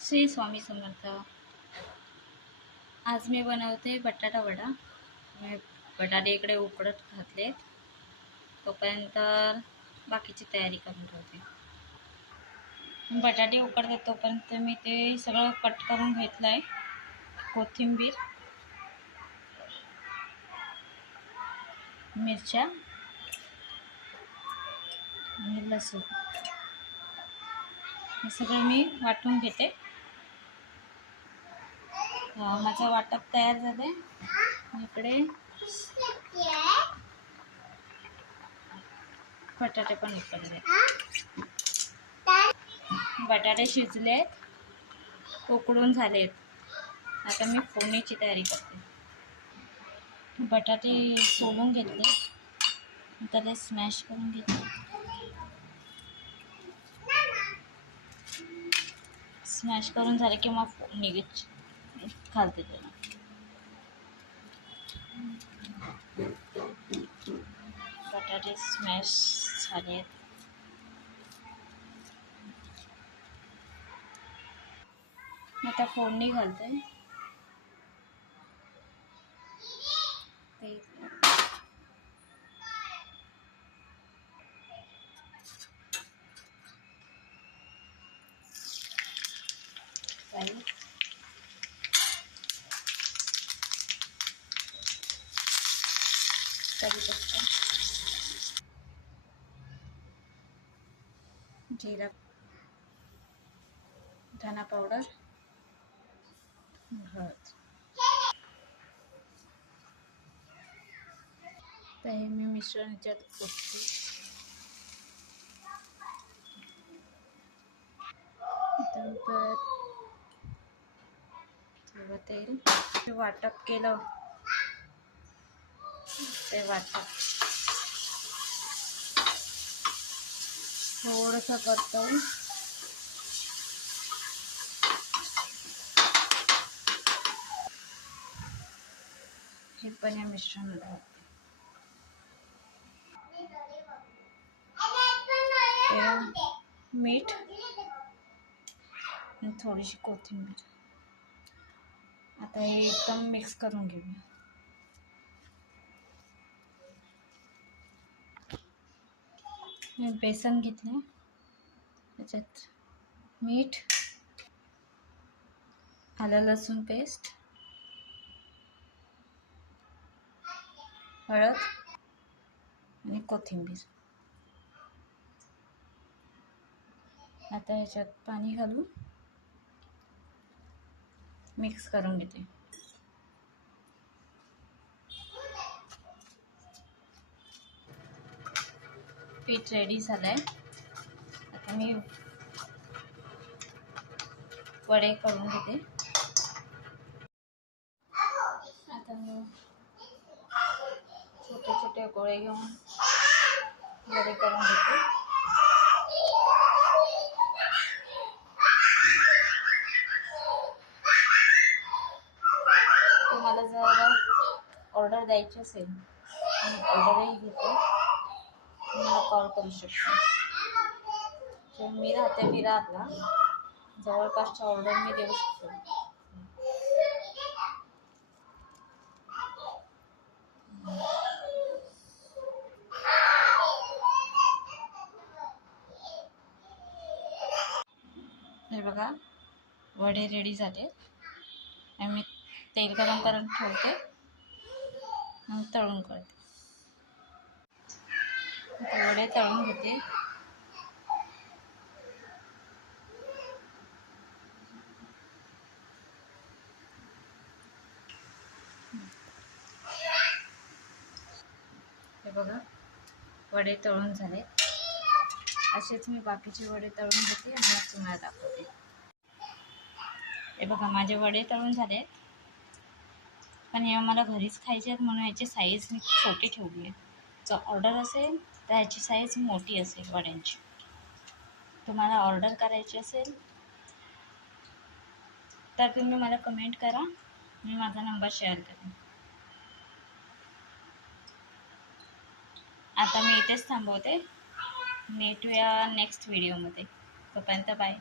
श्री स्वामी समर्थ. आज मी बनवते बटाटा वडा. मी बटाटे इकडे उकडत घातले, तोपर्यंत बाकीची तयारी करून ठेवते. बटाटे उकडते तोपर्यंत मी ते सगळं कट करून घेतलं आहे. कोथिंबीर, मिरच्या आणि लसूण हे सगळं मी वाटून घेते. माझं वाटप तयार झाले. इकडे बटाटे पण उकडले, बटाटे शिजलेत, उकडून झालेत. आता मी फोडणीची तयारी करते. बटाटे सोलून घेतले, त्याला स्मॅश करून घेतले. स्मॅश करून झाले की मग फोडणी घालते त्याला. बटाटे स्मॅश झाले. आता फोडणी घालते. कढीपत्ता, जीरा, धना पावडर, हळद. तर हे मी मिश्रण याच्यात ओतते. थोडं तेल वाटप केलं, ते वाटप थोडंसं परतवून हे पण या मिश्रणात घालते. मीठ आणि थोडीशी कोथिंबीर. आता हे एकदम मिक्स करून घेऊया. मी बेसन घेतले, त्याच्यात मीठ, आलं लसूण पेस्ट, हळद आणि कोथिंबीर. आता याच्यात पाणी घालून मिक्स करून घेते. पीठ रेडी झालंय. आता मी वडे करून घेते. आता मी छोटे छोटे गोळे घेऊन वडे करून घेते. तुम्हाला जर ऑर्डर द्यायची असेल, मी ऑर्डरही घेते, तुम्हाला कॉल करू शकते. मी राहते विरारला, जवळपासच्या ऑर्डर मी देऊ शकते. हे बघा, वडे रेडी झाले. मी तेल गरम करून ठेवते आणि तळून करते. वडे तळून घेते. हे बघा, वडे तळून झाले. असेच मी बाकीचे वडे तळून घेते आणि मग तुम्हाला दाखवते. हे बघा, माझे वडे तळून झाले, पण हे मला घरीच खायचे आहेत म्हणून याची साईज मी छोटी ठेवली आहे. जर ऑर्डर असेल तर याची साईज मोठी असेल वड्यांची. तुम्हाला ऑर्डर करायची असेल तर तुम्ही मला कमेंट करा, मी माझा नंबर शेअर करेन. आता मी इथेच थांबवते. भेटूया नेक्स्ट व्हिडिओमध्ये. तोपर्यंत बाय.